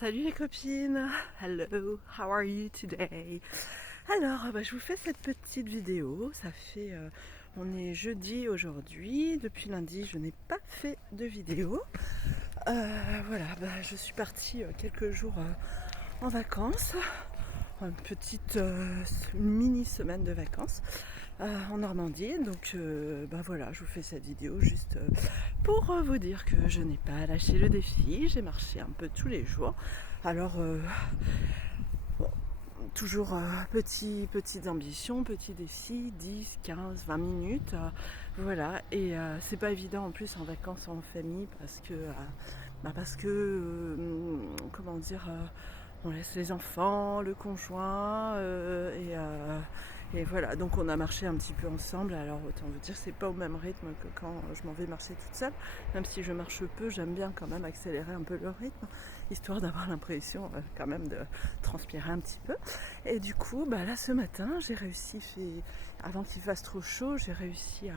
Salut les copines. Hello, how are you today? Alors, je vous fais cette petite vidéo. On est jeudi aujourd'hui. Depuis lundi, je n'ai pas fait de vidéo. Voilà, je suis partie quelques jours en vacances. Une petite mini semaine de vacances en Normandie. Donc voilà, je vous fais cette vidéo juste pour vous dire que je n'ai pas lâché le défi. J'ai marché un peu tous les jours. Alors bon, toujours petites ambitions, petits défis, 10, 15, 20 minutes. Voilà, et c'est pas évident en plus en vacances en famille parce que comment dire, on laisse les enfants, le conjoint, et voilà, donc on a marché un petit peu ensemble. Alors autant vous dire, c'est pas au même rythme que quand je m'en vais marcher toute seule. Même si je marche peu, j'aime bien quand même accélérer un peu le rythme, histoire d'avoir l'impression quand même de transpirer un petit peu. Et du coup, là ce matin, j'ai réussi, avant qu'il fasse trop chaud, j'ai réussi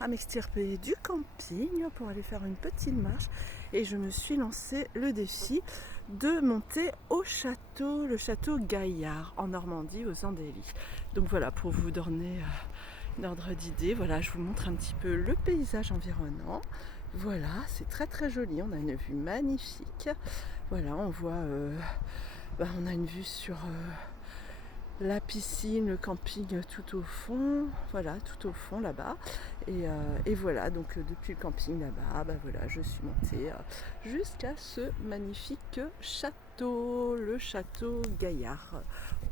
à m'extirper du camping pour aller faire une petite marche. Et je me suis lancé le défi de monter au château, le château Gaillard en Normandie, aux Andélies. Donc voilà, pour vous donner une ordre d'idée, voilà, je vous montre un petit peu le paysage environnant. Voilà, c'est très très joli, on a une vue magnifique. Voilà, on voit, on a une vue sur la piscine, le camping tout au fond, voilà, tout au fond là-bas. Et voilà, donc depuis le camping là-bas, voilà, je suis montée jusqu'à ce magnifique château, le château Gaillard,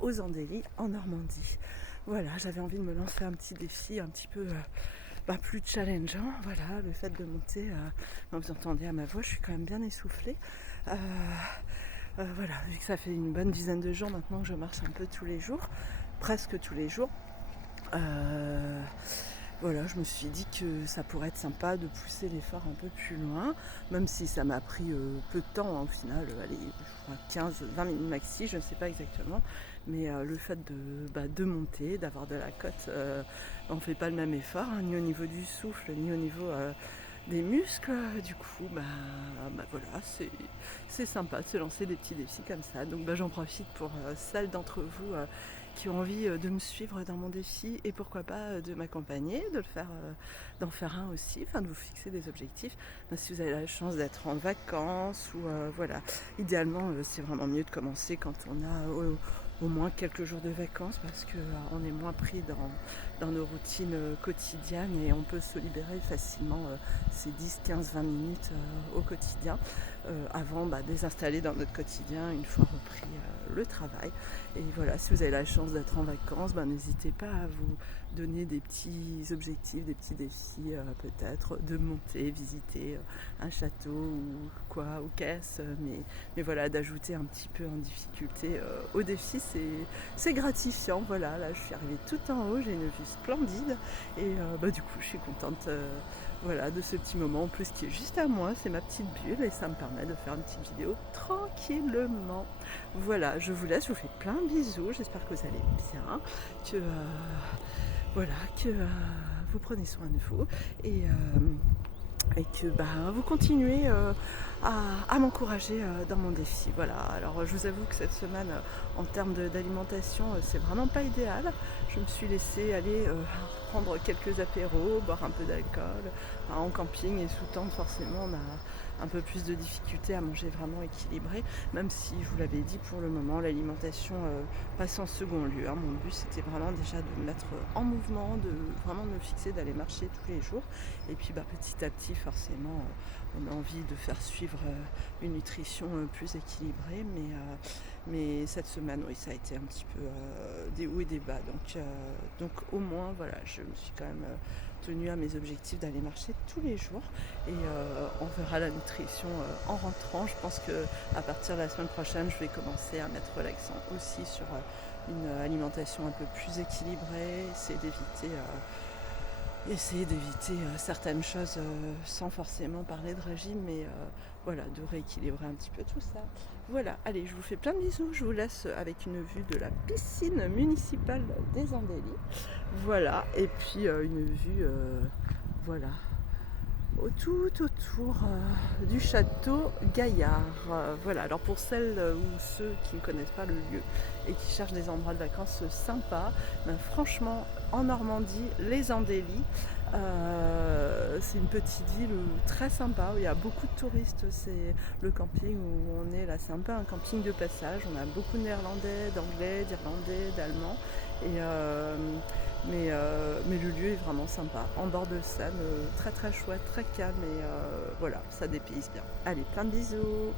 aux Andélies en Normandie. Voilà, j'avais envie de me lancer un petit défi un petit peu plus challengeant. Voilà, le fait de monter, vous entendez à ma voix, je suis quand même bien essoufflée. Voilà, vu que ça fait une bonne dizaine de jours maintenant que je marche un peu tous les jours, presque tous les jours, voilà, je me suis dit que ça pourrait être sympa de pousser l'effort un peu plus loin, même si ça m'a pris peu de temps, au final, allez, je crois 15-20 minutes maxi, je ne sais pas exactement, mais le fait de monter, d'avoir de la cote, on ne fait pas le même effort, hein, ni au niveau du souffle, ni au niveau des muscles. Du coup, voilà, c'est sympa de se lancer des petits défis comme ça. Donc j'en profite pour celles d'entre vous qui ont envie de me suivre dans mon défi et pourquoi pas de m'accompagner, d'en faire un aussi, enfin de vous fixer des objectifs. Si vous avez la chance d'être en vacances ou voilà, idéalement c'est vraiment mieux de commencer quand on a au moins quelques jours de vacances parce qu'on est moins pris dans nos routines quotidiennes et on peut se libérer facilement ces 10, 15, 20 minutes au quotidien avant de les installer dans notre quotidien une fois repris le travail. Et voilà, si vous avez la chance d'être en vacances, n'hésitez pas à vous donner des petits objectifs, des petits défis, peut-être de monter, visiter un château ou qu'est-ce, mais voilà, d'ajouter un petit peu en difficulté au défi, c'est gratifiant. Voilà, là je suis arrivée tout en haut, j'ai une vue splendide et du coup je suis contente voilà, de ce petit moment en plus qui est juste à moi, c'est ma petite bulle et ça me permet de faire une petite vidéo tranquillement. Voilà, je vous laisse, je vous fais plein de bisous, j'espère que vous allez bien, que voilà, que vous prenez soin de vous et que vous continuez à m'encourager dans mon défi. Voilà, alors je vous avoue que cette semaine en termes d'alimentation c'est vraiment pas idéal. Je me suis laissée aller prendre quelques apéros, boire un peu d'alcool en camping et sous tente forcément on a un peu plus de difficultés à manger vraiment équilibré, même si je vous l'avais dit pour le moment l'alimentation passe en second lieu. Mon but c'était vraiment déjà de me mettre en mouvement, de vraiment me fixer d'aller marcher tous les jours et puis petit à petit forcément on a envie de faire suivre une nutrition plus équilibrée, mais cette semaine oui ça a été un petit peu des hauts et des bas, donc au moins voilà, je me suis quand même tenue à mes objectifs d'aller marcher tous les jours et on verra la nutrition en rentrant. Je pense que à partir de la semaine prochaine je vais commencer à mettre l'accent aussi sur une alimentation un peu plus équilibrée, essayer d'éviter certaines choses sans forcément parler de régime, mais voilà, de rééquilibrer un petit peu tout ça. Voilà, allez, je vous fais plein de bisous, je vous laisse avec une vue de la piscine municipale des Andélies. Voilà, et puis une vue, voilà, tout autour du château Gaillard. Voilà, alors pour celles ou ceux qui ne connaissent pas le lieu et qui cherchent des endroits de vacances sympas, ben franchement, en Normandie, les Andélies, c'est une petite ville très sympa où il y a beaucoup de touristes. C'est le camping où on est là, c'est un peu un camping de passage. On a beaucoup de néerlandais, d'anglais, d'irlandais, d'allemands. Et, mais le lieu est vraiment sympa, en bord de Seine, très très chouette, très calme et voilà, ça dépayse bien. Allez, plein de bisous.